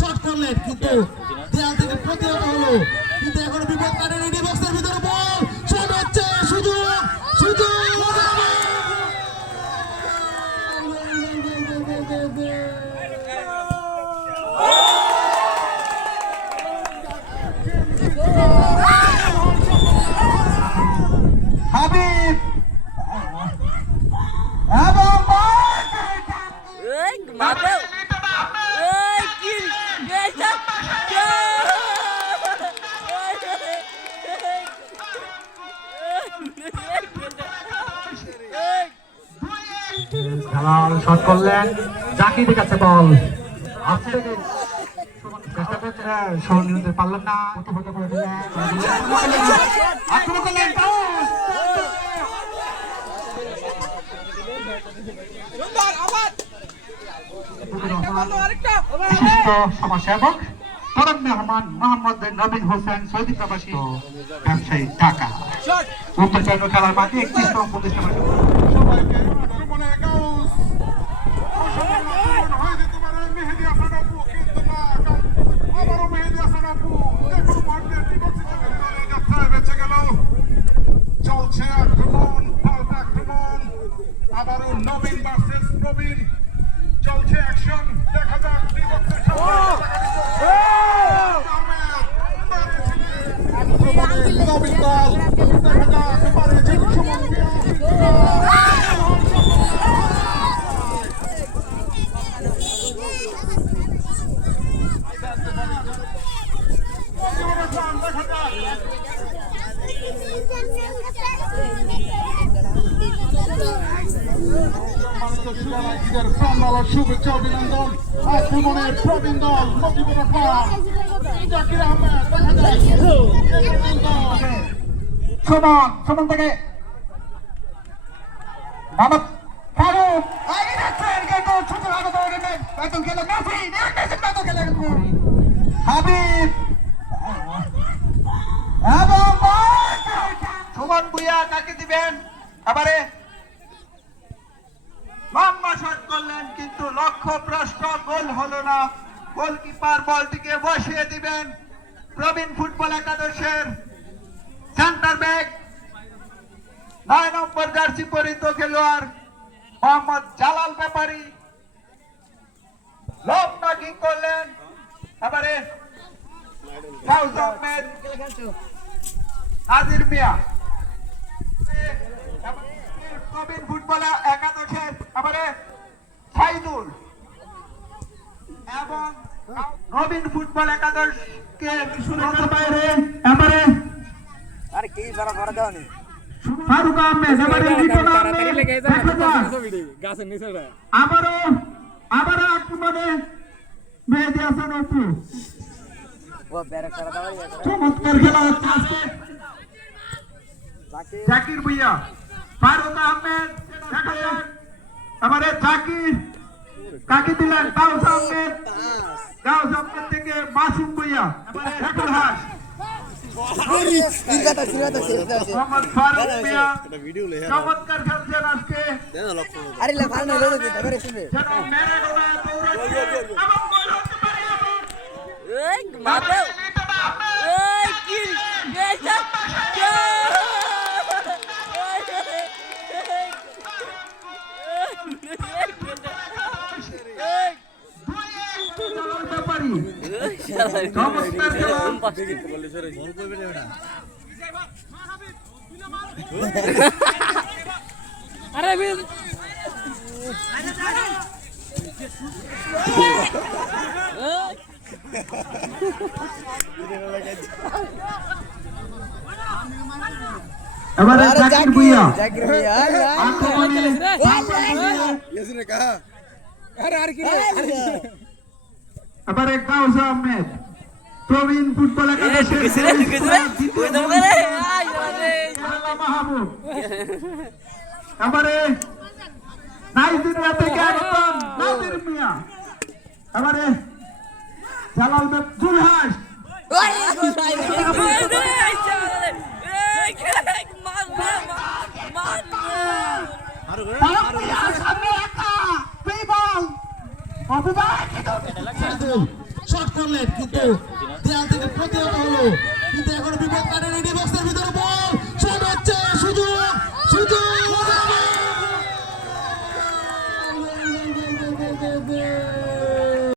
Shot করলেন কিন্তু দেয়াল থেকে প্রতিহত হলো, কিন্তু এখন বিপদ কাটেনি ডি বক্সের ভিতরে বল শট হচ্ছে, সুযোগ সুযোগ হাবিব এবং জালাল শট করলেন, জাকিরের কাছে বল চেষ্টা করছে, শোন নিতে পারলেন না, প্রতিহত করে দিলেন, আক্রমণ করলেন বিশিষ্ট সমাজসেবক তরুণ মেহমান মোহাম্মদ নবীন হোসেন সৌদি প্রবাসী ব্যবসায়ী ঢাকা। উত্তর খেলার মাঠে 31তম প্রতিষ্ঠান চলছে আক্রমণ, আক্রমণ আবারও নবীন ভার্সেস নবীন, চলছে অ্যাকশন, দেখা যাক নবীন দল দেখা যাক পারে শুভেচ্ছা অভিনন্দন আক্রমণের প্রবীণ দল মজিবুর রহমান, জাকির আহমেদ, দেখা যায় সমান থেকে মোহাম্মদ ফারুক আগে যাচ্ছেন, কিন্তু ছোট আগত বেতন খেলে হাবিব এবং সুমন ভুইয়া কাকে দিবেন, এবারে লম্বা শট করলেন কিন্তু লক্ষ্য ভ্রষ্ট, গোল হলো না। গোলকিপার বলটিকে বসিয়ে দিবেন প্রবীণ ফুটবল একাদশের সেন্টার ব্যাক 9 নম্বর জার্সি পরিহিত খেলোয়াড় মোহাম্মদ জালাল ব্যাপারী। লম্বা কিক করলেন, এবারে ফাউজ আহমেদ, নাজির মিয়া প্রবীণ ফুটবল একাদশের এবারে সাইদুল এবং নবীন ফুটবল একাদশকে বাইরে এবারে ফারুক আহমেদ, এবারে আবারও আক্রমণে মেহেদী হাসান অপু। চমৎকার খেলা হচ্ছে আজকে। জাকির ভুইয়া, ফারুক আহমেদ, দেখা যাক এবারে জাকির কাকে দিলেন, গাউস আহমেদ থেকে মাসুম ভুইয়া, এবারে রেকল হাস মোহাম্মদ ফারুক মিয়া চমৎকার খেলছেন আজকে। এবারে জাকির ভুইয়া এবারে গাউস আহমেদ প্রবীণ ফুটবল একাদশের মাহবুব, এবারে নাইজেরিয়া থেকে একজন নাজির মিয়া, এবারে জালাল জুলহাস সাইদুল শট করলেন কিন্তু দেয়াল থেকে প্রতিহত হলো